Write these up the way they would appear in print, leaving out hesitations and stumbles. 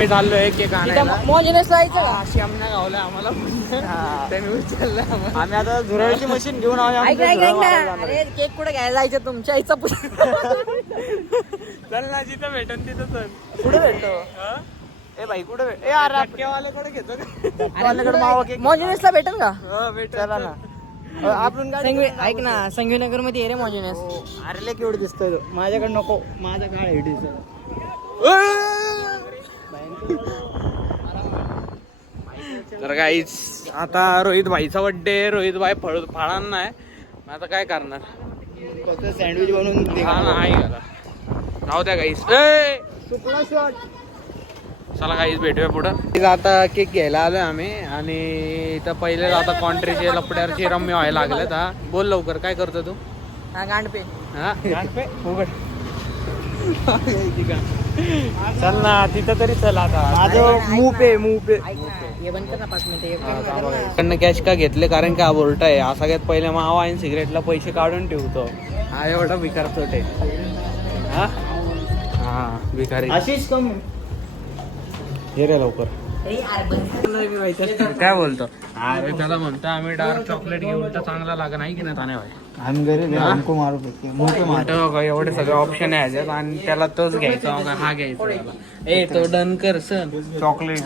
मी चाललोय केक आणायला. मॉजिनेस जायचं का? श्यामना गावला आम्हाला त्यांनी उचललं आम्हाला. आम्ही आता झुरळची मशीन घेऊन ऐक ना, अरे केक कुठे घ्यायला जायचं तुमच्या आईचा चल ना जिथं भेटन तिथं चल. कुठे भेटतो ए भाई कुठे भेट ए यार वाल्याकडे घेतो मॉजिनेसला भेटेल का? भेट चला ना आपण ऐक ना, संगीनगर मध्ये रे मॉजिनेस. अरे लय केवढं दिसतोय तो. माझ्याकडे नको, माझा काळ हेडी तर काहीच आता रोहित भाईचा बड्डे. रोहित भाई फळांना नाही, आता काय करणार, फक्त सँडविच बनवून दे. हा ना आई घाला. जाऊ द्या काहीच. सुपला शॉट. चला काहीच भेटूया पुढं. आता केक घ्यायला आलोय आम्ही आणि इथं पहिले आता कॉन्ट्रीचे लपड्यावरचे रम्य व्हायला लागलेत. हा बोल लवकर, काय करतो तू? गांडपे. हा चल ना तिथं तरी चल आता. माझं मूव पे ऐक ना, हे बंद कर ना 5 मिनिटं. कॅश का घेतले कारण का बोलत आहे हा सगळ्यात पहिले मावा आणि सिगरेटला पैसे काढून ठेवतो. हा एवढा भिकार चोट आहे. हा भिकारी. आशिष कम हे रे लवकर. काय बोलतो? अरे त्याला म्हणतो आम्ही डार्क चॉकलेट घेऊन तर चांगला लागा नाही की नाही ताने भाई. हम गरीब है, हमको मारो एवढे सगळे ऑप्शन आहे ह्याच्यात आणि त्याला तोच घ्यायचा हा घ्यायचा. ए तो डन कर सर चॉकलेट.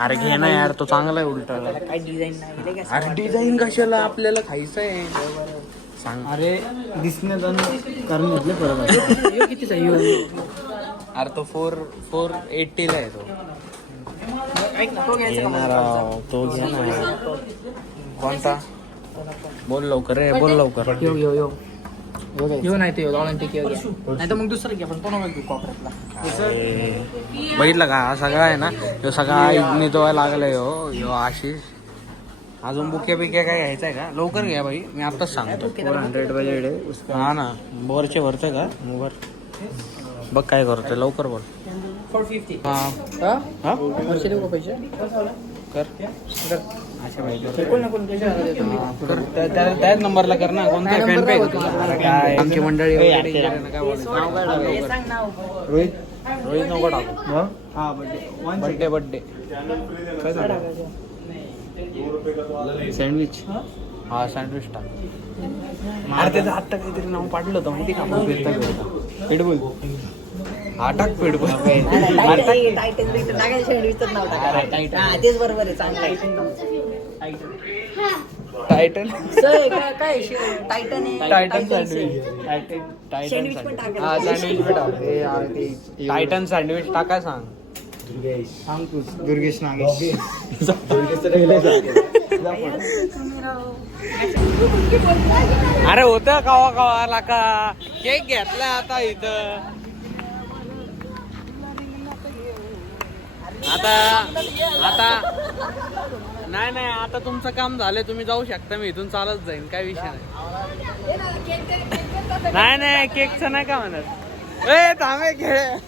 अरे घे ना यार, तो चांगला आहे उलटा. काय डिझाईन नाही. अरे डिझाईन कशाला, आपल्याला खायचं आहे सांग. अरे दिसण्यात आणि करण्यातले फरक आहे. कितीचा येऊ? अरे तो 480 ला आहे तो. ऐक ना, तो घ्यायचा घेणार का? आहो, तो घे ना. कोणता? बोल लवकर रे, बोल लवकर. येऊ नाही ते नाही तर मग दुसरं घ्या, पण कोणाला घेऊ कॉपऱ्यातला. बघितलं का हा सगळा आहे ना, तो सगळा नितोय लागलाय. हो आशिष अजून बुके बिके काय घ्यायचंय का? लवकर घ्या भाई, मी आताच सांगतो. 400 बजेट है. हा ना, बोरचे भरतोय का मोबर? बघ काय करतोय, लवकर बोल. 450. हा हा वर्षे देऊ का पैसे? कर अच्छा भाई कोण ना कोण पैसे देतो मी. कर त्याच नंबरला कर ना. कोणता फॅन पे काय आमची मंडळी वगैरे काय हे बोलायचं. सांग नाव. रोहित नको टाकू. हा बर्थडे बड्डे काय झालं? सँडविच. हा सँडविच टाक. अरे त्याचं आत्ता काहीतरी नाव पाडलं होतं माहिती का? फिरता पिटबुल. हा टाक पेडबुल. टायटन बिटन टाकायचं, सँडविचचं नाव टाकायचं. हा तेच बरोबर आहे, चांगलं आहे. टायटन काय टायटन आहे. Titan sandwich. सँडविच पण टाकायचं. हा सँडविच पण टाक. टायटन सँडविच टाकाय सांग. सांग तू. दुर्गेश नागेश. अरे होतं कवा कवा का केक घेतला आता इथं. आता नाही आता तुमचं काम झालंय, तुम्ही जाऊ शकता. मी इथून चालत जाईन, काय विषय नाही. नाही केकचं नाही का म्हणत. ए थांबे खेळ.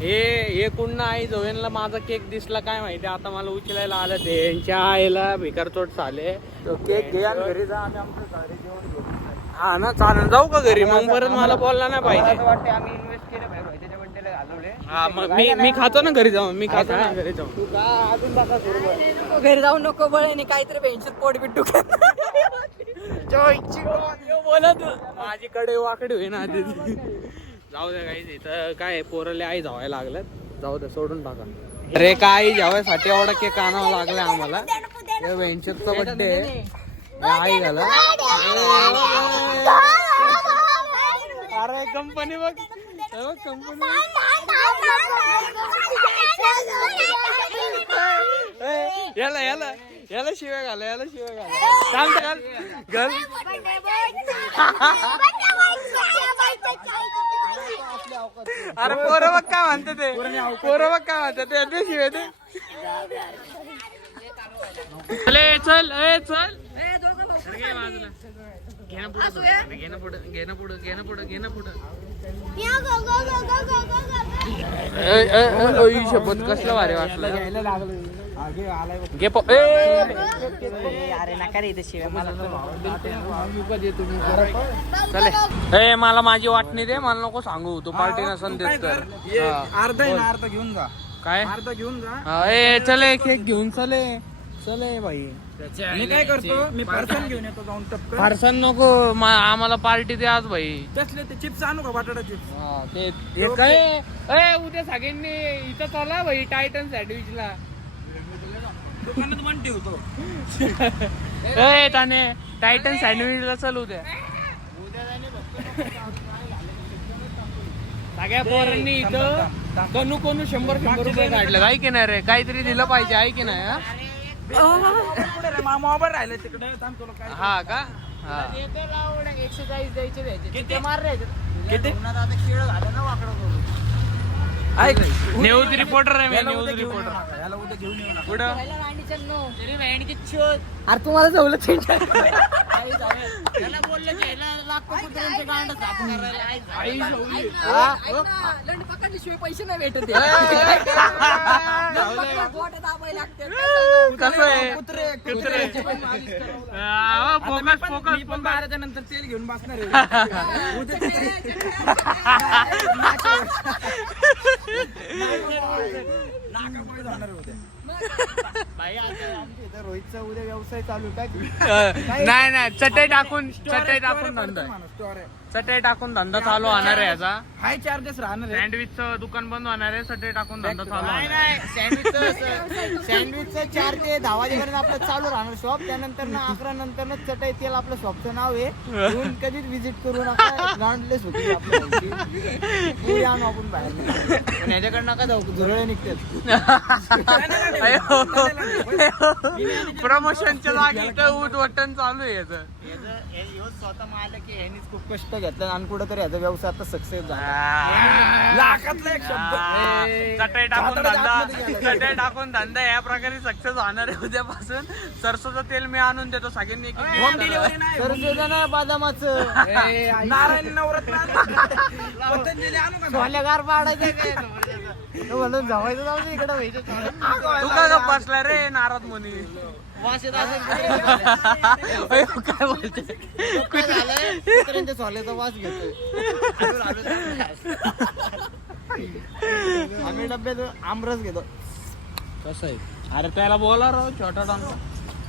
हे कुणा आई जोवेनला माझा केक दिसला काय माहिती. आता मला उचलायला आलं ते यांच्या आईला भिकारचोट झाले. केक घे आणि घरी जा. आम्ही आमच्या घरी जेवण घेऊ. हा ना चालेल, जाऊ का घरी मग? परत मला बोलला नाही पाहिजे. असं वाटतं आम्ही इन्व्हेस्ट केलं पाहिजे त्याच्या बड्डेला घालवले. हा मग मी खातो ना घरी जाऊन. मी खातो ना घरी जाऊन. तू का अजून टाका सुरू. घरी जाऊन नको बळेने काहीतरी बेंचत पोट बिट्टू बोलत माझीकडे वाकडी होईना आधी. जाऊ द्या काही इथं काय पोरले आई धावायला लागल्यात. जाऊ द्या, सोडून टाका. अरे काय जेवायसाठी एवढा केक आणावा लागला आम्हाला. बेंचतचा बड्डे आई झाला. अरे कंपनी बघ, कंपनी याला शिव्या घाल, याला शिव्या घाल. घाल अरे पोरं बघ काय म्हणते ते. पोरं बघ काय म्हणते ते शिव्या ते. चल ए चल. शपथ कसलं भारी वाटलं. अरे नका रे इथे शिवाय मला ए मला माझी वाटणी दे, मला नको सांगू तू पार्टी नसन देत तर. अर्धा घेऊन जा, काय अर्धा घेऊन जा. ए चले केक घेऊन चले भाई. मी काय करतो, मी पार्सल घेऊन येतो जाऊन टपकन. फारसन नको आम्हाला पार्टी दे आज भाई. कसले ते चिप्स आणू का, बटाटा चिप्स? ते काय ए उद्या सगळ्यांनी इथं चला भाई टायटन सँडविचला. दुकानात पण ठेवतो. ए ताने टायटन सँडविचला चल उद्या. सगळ्या पोरांनी इथं कोणू 100 रुपये काढले. काय की नाही रे, काहीतरी दिलं पाहिजे आहे की नाही. मोबाईल राहिले तिकडे. हा का हा एक्सरसाइज द्यायचे मार रे किती? न्यूज रिपोर्टर आहे मी, न्यूज रिपोर्टर. याला उद्या घेऊन येऊ नका. कुठं अरे तुम्हाला जवळ पैसे नाही भेटत कसं आहे फोकस पण 12च्या नंतर तेल घेऊन बसणार रोहितचा उद्या व्यवसाय चालू काय? नाही चटई टाकून धंदा, चटई टाकून धंदा चालू होणार आहे याचा. हाय चार्जेस राहणार आहे. सँडविचचं दुकान बंद होणार आहे, चटई टाकून धंदा चालू होणार. सँडविचचं 4 ते 10 वाजेपर्यंत आपलं चालू राहणार शॉप. त्यानंतर 11 नंतर चटई तेल आपलं शॉपचं नाव आहे. येऊन कधीच विजिट करू नका. ग्राउंडलेस होती आपली आणू आपण बाहेर. पण ह्याच्याकडे नका जाऊ, झुरळे निघतात. प्रमोशनच्या जागी इथं उद्घाटन चालू आहे याचं. स्वतः मला की ह्यांनीच खूप कष्ट घेतलं आणि कुठेतरी ह्याचा व्यवसाय आता सक्सेस झाला. लाखातला एक शब्द. चटई टाकून धंदा या प्रकारे सक्सेस होणार आहे. उद्यापासून सरसोचं तेल मी आणून देतो सगळ्यांनी. होम डिलिव्हरी नाही. ना बदामाचं नारायण नवरत्न पतंजली आणू का? सोल्यागार पाडायचं काय म्हणून जवायचं जाऊ दे इकडं व्हायचं. तू का गप्प बसला रे नाराज मुनी. वास येत काय बोलते कुत्र्यांच्या सोल्याचा वास घेतो आम्ही. डब्यात आमरस घेतो. कसं आहे अरे त्याला बोला राव छोटा डांग.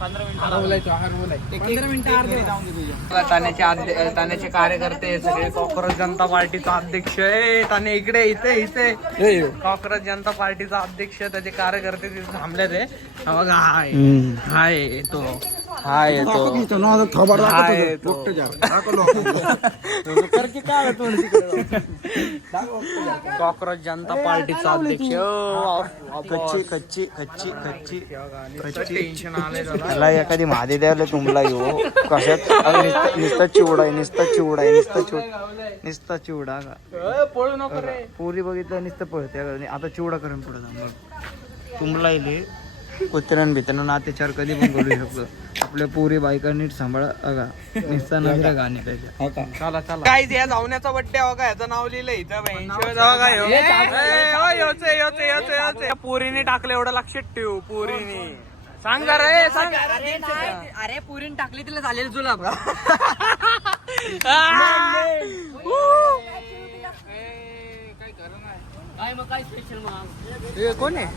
15 मिनिटं ताण्याचे कार्यकर्ते सगळे कॉक्रोच जनता पार्टीचा अध्यक्ष आहे. ताने इकडे इथे कॉक्रोच जनता पार्टीचा अध्यक्ष, त्याचे कार्यकर्ते तिथे थांबले ते. बघा हाय येतो कॉक्रोच जनता पार्टीचा अध्यक्ष. टेन्शन आले त्याला एखादी महादी द्यायला तुमला येऊ कशात. नुसता चिवडा का पळू नको रे. पोरी बघितलं नुसतं पळते. आता चिवडा करून पुढे जाऊ तुमला येईल. कुत्र्यान भित्रांना नातेचार कधी पण करू शकतो. आपल्या पोरी बायका नीट सांभाळा. अगा नुसता नजरा गाणे त्याच्या. चला काय या जाऊण्याचा बड्डे बघा, याचं नाव लिहिलं इथं. पोरीने टाकलं एवढं लक्षात ठेवू. पोरीने सांग जरा सांग. अरे पुरीन टाकली तिला झालेलं जुलाब. काय मग काय स्पेशल मग कोण आहे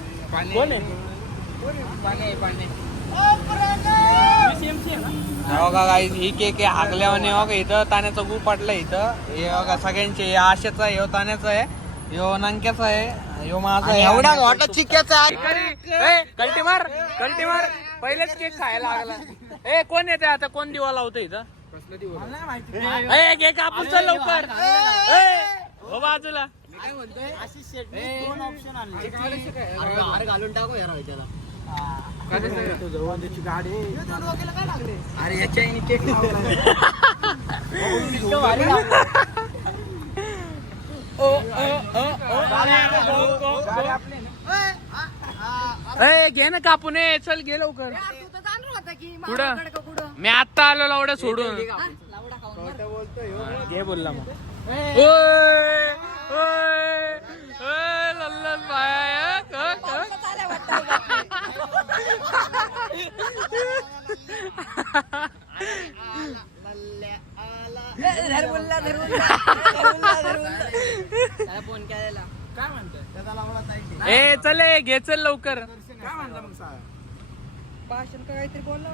बघा गाईस, ही केक आहे हागल्यावाने. बघा इथं ताण्याचा गू पडला इथं. हे बघा सगळ्यांचे आशेचा आहे, ह्यो ताण्याचा आहे, ह्यो नांक्याचा आहे, ह्यो माझा आहे. एवढा मोठा चिक्क्याचा कल्टी मार पहिलेच केक खायला लागला. ए कोण येते आता, कोण दिवा लावतो इथं? केक आपण चल लवकर. हो बाजूला दोन ऑप्शन आणले. घालून टाकू यार त्याला. गाडी. अरे याच्या केक घे ना कापून. चल गे लवकर. कुठं? मी आता आलो लावड्या सोडून. घे बोलला मग. ओय, ओय, ओय, लल्लन बाया, फोन केलेला काय म्हणतोय त्याला लावला ताई. ए चले घे चल लवकर. काय म्हणता मग सांग भाषण काहीतरी बोलला.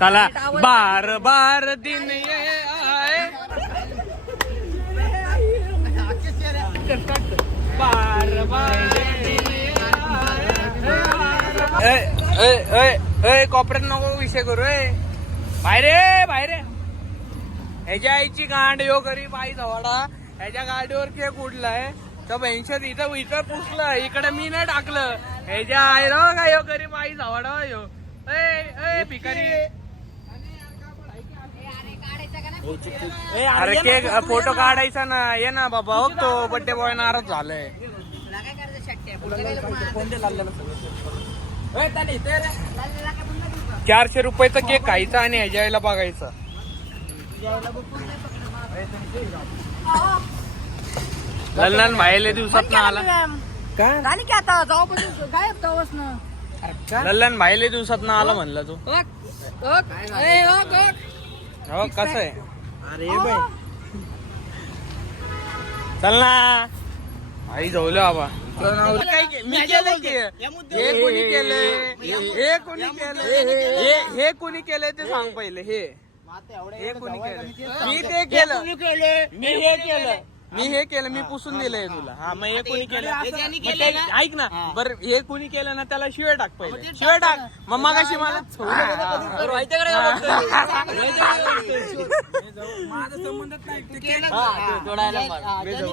चला बार बार दिन ये आए बार बार दिन ये आए. कॉपऱ्यात नको विषय करू. बाहेर बाहेर ह्याच्या आईची गांड यो गरीब आई जवळा ह्याच्या गाडीवर केक उडलाय तर भैंशात इथं इथं पुसलं इकडे मी नाही टाकलं. ह्याच्या आई रो का यो गरीब आई जवळा यो. ए भिकारी अरे केक फोटो काढायचा ना. ये ना बाबा हो तो बड्डे बॉय नाराज झालाय. 400 रुपयाचा केक खायचा आणि ह्याच्या आईला बघायचा. लल्लन भाईले दिवसात ना आला. लल्लन भाईले दिवसात ना आला म्हणला तू. हो कसं आहे. अरे चल ना आई जाऊले बाबा. मी केलंय की हे कोणी केलंय हे कोणी केलंय हे कोणी केलंय ते सांग पहिले. हे कोणी केलं. मी ते केलं मी हे केलं मी पुसून दिलंय तुला. हा मग हे कोणी केलं ऐक ना बरं. हे कोणी केलं ना त्याला शिवाय टाक पहिले. शिवाय टाक मग मगाशी मला माझा संबंधच नाही ते केलं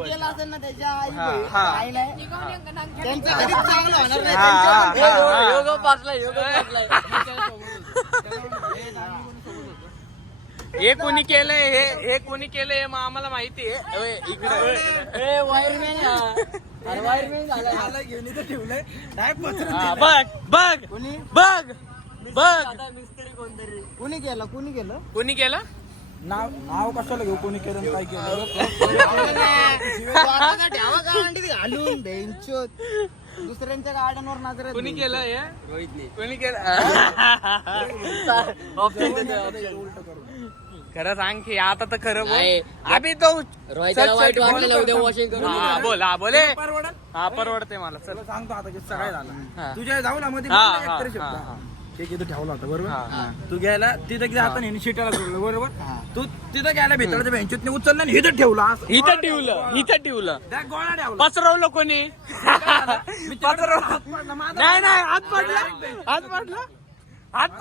केलं असेल ना त्याच्या आई हा. आईला त्यांचं कधीच चांगलं होणार नाही. हे कोणी केलंय हे कोणी केलंय मग आम्हाला माहिती आहे. इकडे बघ बघ बघ बघ कुणी केलं कोणी केलं. नाव कशाला घेऊ कोणी केलं काय केलं. घालून बेंचोत दुसऱ्यांच्या गाड्यांवर नजर कोणी केलं हे कोणी केलं. खरं सांग की आता तर खरं बोल. अभि तो वाईट बोल. हा बोले हा परवडते मला. चल सांगतो आता किस्सा काय झाला. हा. तुझ्या जाऊला मध्ये हा, बोलला एकतरी शब्द. हा. केक इथं ठेवला होता बरोबर. हा. तू घ्यायला तिथं जाताना हिने शिटाला सोडलं बरोबर. तू तिथं घ्यायला भेटला बेंचूत उचललं आणि इथं ठेवला. इथं ठेवलं त्या गोळा ठेवला. पसरवलं कोणी. पसरवलं नाही नाही हात पडला ऐक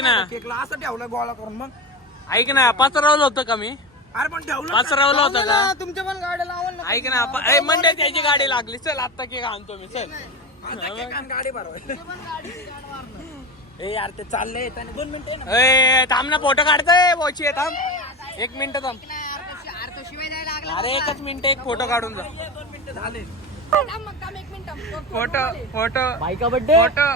ना केकला असं ठेवला गोळा करून मग. ऐक ना पसरवलं होतं का मी. अरे पण ठेवलं पसरवलं होतं का. तुमच्या पण गाड्या लावून ना. ऐक ना म्हणजे त्याची गाडी लागली. चल आता केक आणतो मी. चल गाडी बरोबर. ए यार ते चाललंय 2 मिनिटं. ए थांब ना फोटो काढतोय बोची आहे. थांब 1 मिनिट थांब. अरे 1 मिनिट एक फोटो काढून जा. 2 मिनिटं झाले. फोटो बाईका बड्डे फोटो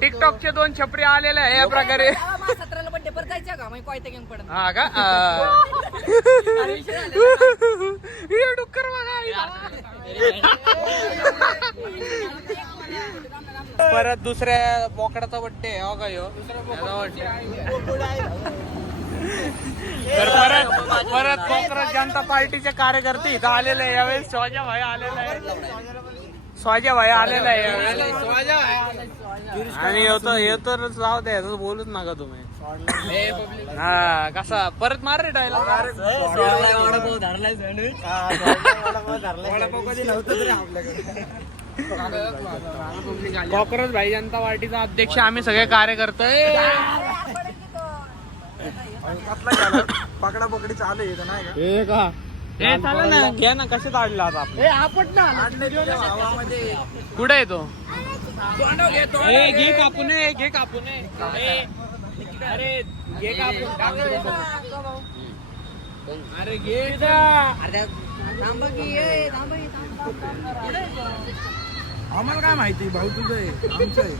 टिकटॉकचे 2 छपरी आलेले आहे या प्रकारे. 17 बड्डे पर जायच्या का मग कोयते घेऊन पडत. हा का हे डुक्कर बघा. परत दुसऱ्या बोकडाचा बड्डे हो का ह्यो. तर परत काँग्रेस जनता पार्टीचे कार्यकर्ते इथं आलेले आहे. यावेळेस स्वाजा भाई आलेला आहे. आणि येतो जाऊ द्या बोलूच नका तुम्ही. हा कसा परत मार रे डायलॉग. काँग्रेस भाई जनता पार्टीचा अध्यक्ष आम्ही सगळे कार्यकर्ते. पकडा पकडी चालू आहे नाही का. हे चालेल ना घ्या ना. कसे काढला आता आपण. कुठे आहे तो. घे कापून घे कापून. अरे घे कापून. अरे घे आम्हाला काय माहिती भाऊ तुझं आहे आमचं आहे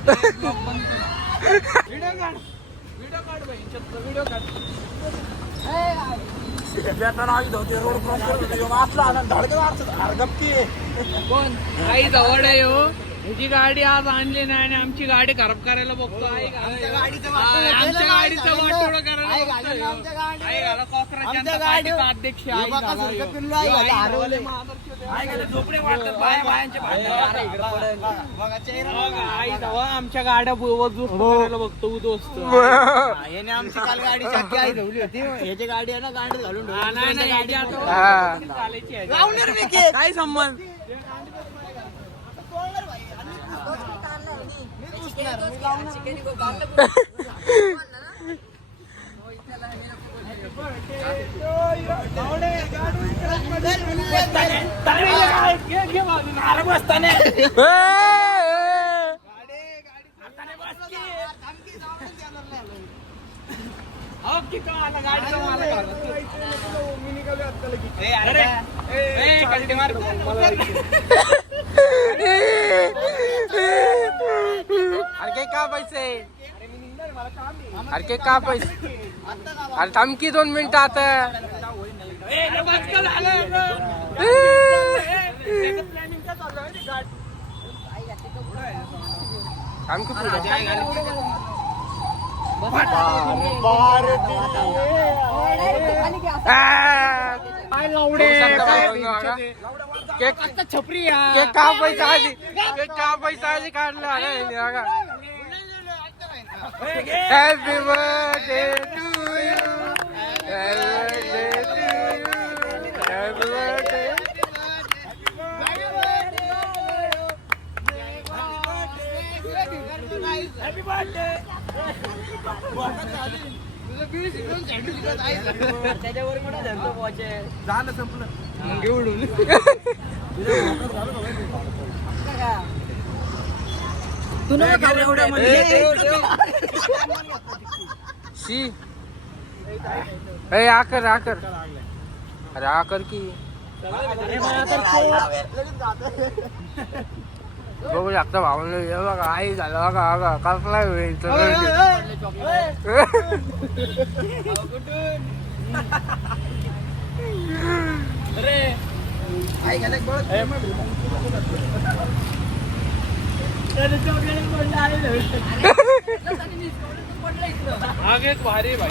कोण आई जवळ आहे हो तुझी गाडी आज आणली नाही आणि आमची गाडी खराब करायला बघतो आई आमच्या गाडीचं वाटोळं करायला बघतोय हो. आई घाला कोकरात जनता पार्टीचा अध्यक्ष आई घाला ह्यो. ह्यो आई घालवले आई घाला झोपडे मारतात बायांचे आई जावा आमच्या गाड्या दुरुस्त करायला बघतो उद्ध्वस्त याने आमची काल गाडी चक्की आई धवली होती याची गाडी आहे ना गाडी घालून ठेवली. नाही नाही याची आता चालायची आहे. काय संबंध अरे का पैसे अरे का पैसे अरे थांबकी 2 मिनिटं आता थांबकी छपरी का पैसा आधी काढला happy birthday to you happy birthday झालं संपलं घेऊन शी आकर अरे आकर की बघू शकता भावने बघा आई झालं बघा कसला भारी भाई